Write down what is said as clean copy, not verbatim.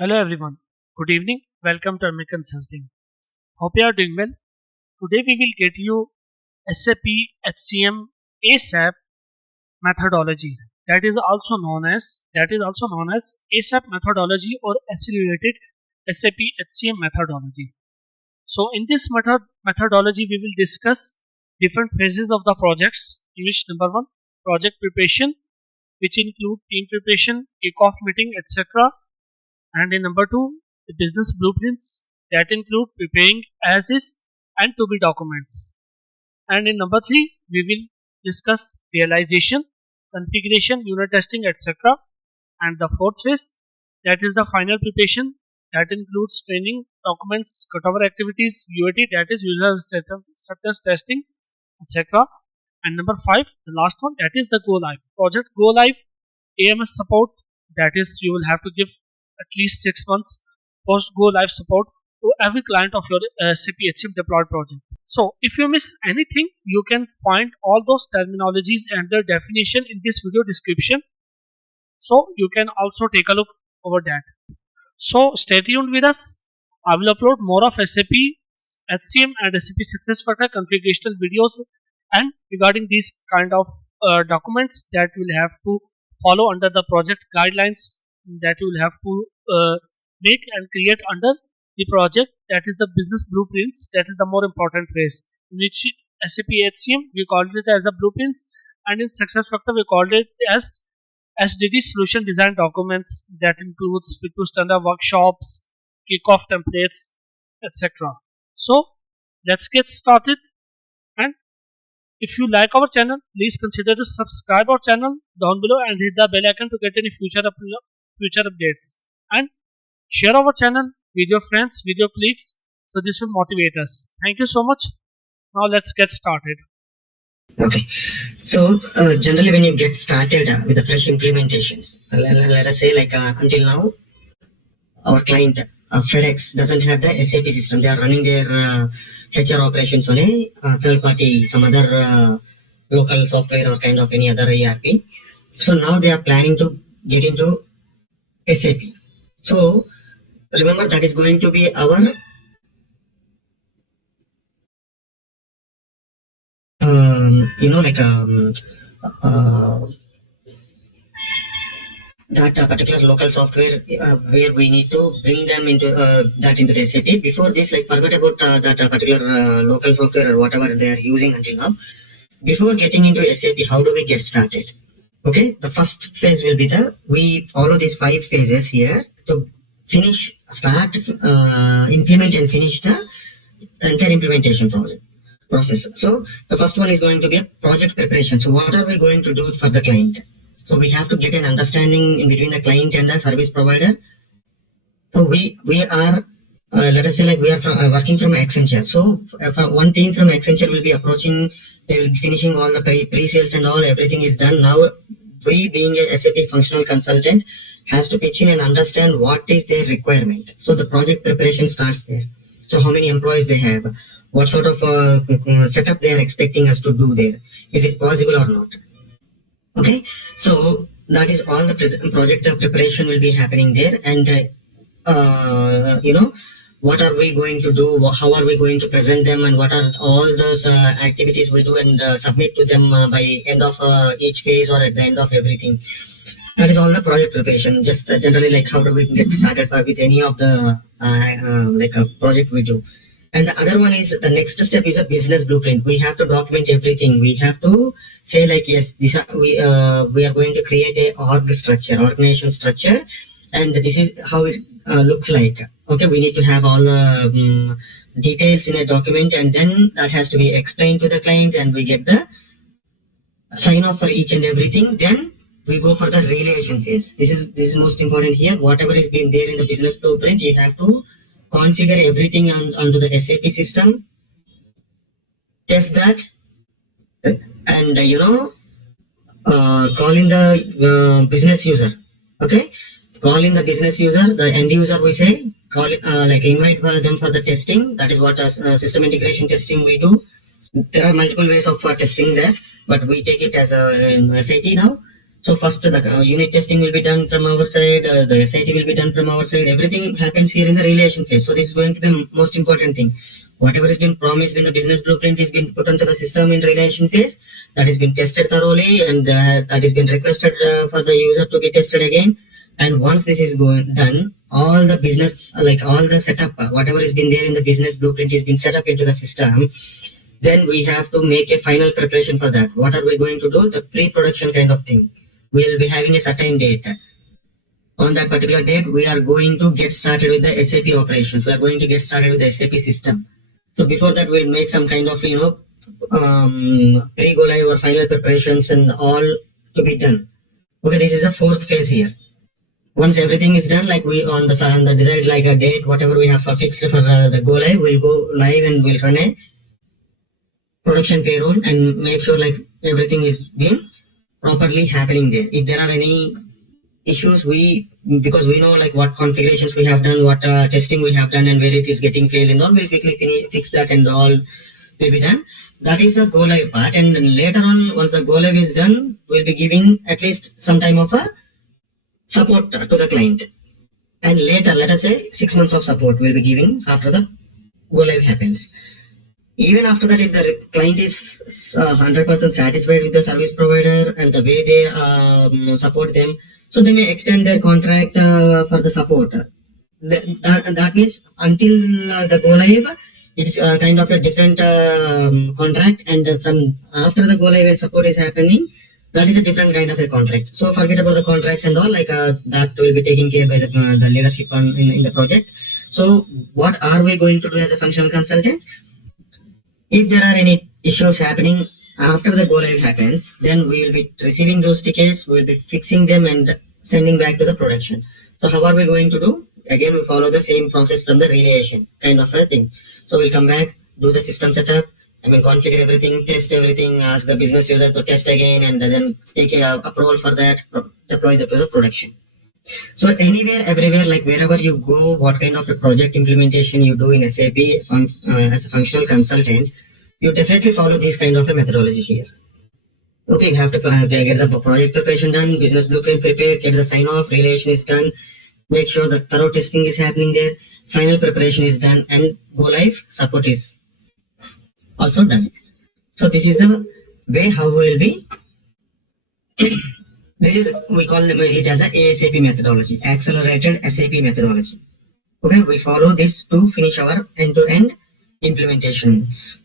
Hello everyone. Good evening. Welcome to American Consulting. Hope you are doing well. Today we will get you SAP HCM ASAP methodology. That is also known as ASAP methodology or accelerated SAP HCM methodology. So in this methodology we will discuss different phases of the projects, in which number one, project preparation, which include team preparation, kickoff meeting, etc. And in number two, the business blueprints that include preparing as is and to be documents. And in number three, we will discuss realization, configuration, unit testing, etc. And the fourth phase, that is the final preparation, that includes training, documents, cutover activities, UAT, that is user acceptance testing, etc. And number five, the last one, that is the GoLive. Project GoLive AMS support, that is you will have to give at least 6 months post go live support to every client of your SAP HCM deployed project. So if you miss anything, you can find all those terminologies and their definition in this video description. So you can also take a look over that. So stay tuned with us. I will upload more of SAP HCM and SAP SuccessFactors configurational videos and regarding these kind of documents that will have to follow under the project guidelines that you will have to make and create under the project, that is the business blueprints. That is the more important phase, in which SAP HCM we called it as a blueprints, and in SuccessFactors we called it as SDD solution design documents, that includes fit to standard workshops, kickoff templates, etc. So let's get started. And if you like our channel, please consider to subscribe our channel down below and hit the bell icon to get any future updates, and share our channel with your friends, with your colleagues, so this will motivate us. Thank you so much. Now let's get started. Okay, so generally when you get started with the fresh implementations, let us say like until now our client FedEx doesn't have the SAP system. They are running their HR operations on a third party, some other local software or kind of any other ERP. So now they are planning to get into SAP. So remember, that is going to be our that particular local software where we need to bring them into that into the SAP. Before this, like forget about that particular local software or whatever they are using until now. Before getting into SAP, how do we get started? Okay, the first phase will be we follow these 5 phases here to start, implement and finish the entire implementation process. So the first one is going to be a project preparation. So what are we going to do for the client? So we have to get an understanding in between the client and the service provider. So we are let us say like we are working from Accenture. So one team from Accenture will be approaching, they will be finishing all the pre-sales and all, everything is done. Now we, being a SAP functional consultant, has to pitch in and understand what is their requirement. So the project preparation starts there. So how many employees they have, what sort of setup they are expecting us to do there, is it possible or not? Okay, so that is all the project preparation will be happening there. And what are we going to do, how are we going to present them, and what are all those activities we do and submit to them by end of each phase or at the end of everything. That is all the project preparation. Just generally like how do we get started with any of the like a project we do. And the other one is, the next step is a business blueprint. We have to document everything. We have to say like, yes, we are going to create a organization structure, and this is how it looks like. Okay, we need to have all the details in a document, and then that has to be explained to the client, and we get the sign off for each and everything. Then we go for the realization phase. This is most important here. Whatever is being there in the business blueprint, you have to configure everything onto the SAP system, test that, and call in the business user. Okay, call in the business user, the end user, we say, call it like invite them for the testing. That is what system integration testing we do. There are multiple ways of testing that, but we take it as a SAT now. So first the unit testing will be done from our side, the SIT will be done from our side. Everything happens here in the relation phase. So this is going to be the most important thing. Whatever has been promised in the business blueprint is been put onto the system in relation phase. That has been tested thoroughly, and that has been requested for the user to be tested again. And once this is done, all the business, like all the setup, whatever has been there in the business blueprint is been set up into the system. Then we have to make a final preparation for that. What are we going to do? The pre-production kind of thing. We will be having a certain date. On that particular date, we are going to get started with the SAP operations. We are going to get started with the SAP system. So before that, we'll make some kind of, pre-go live or final preparations and all to be done. Okay, this is the fourth phase here. Once everything is done, like we on the desired like a date, whatever we have fixed for the go live, we'll go live and we'll run a production payroll and make sure like everything is being properly happening there. If there are any issues, because we know like what configurations we have done, what testing we have done, and where it is getting failed and all, we'll quickly fix that and all will be done. That is a go live part, and later on, once the go live is done, we'll be giving at least some time of a support to the client, and later, let us say 6 months of support we'll be giving after the go live happens. Even after that, if the client is 100% satisfied with the service provider and the way they support them, so they may extend their contract for the support. That means until the go live, it's kind of a different contract, and from after the go live and support is happening, that is a different kind of a contract. So forget about the contracts and all, like that will be taken care by the leadership in the project. So what are we going to do as a functional consultant? If there are any issues happening after the go live happens, then we will be receiving those tickets, we will be fixing them and sending back to the production. So how are we going to do? Again, we follow the same process from the relation kind of a thing. So we'll come back, do the system setup, configure everything, test everything, ask the business user to test again, and then take a approval for that, deploy that to the production. So anywhere, everywhere, like wherever you go, what kind of a project implementation you do in SAP as a functional consultant, you definitely follow this kind of a methodology here. Okay, you have to get the project preparation done, business blueprint prepared, get the sign off, relation is done, make sure that thorough testing is happening there, final preparation is done, and go live support is also done. So this is the way how we will be. This is, we call it as a ASAP methodology, accelerated SAP methodology. Okay, we follow this to finish our end-to-end implementations.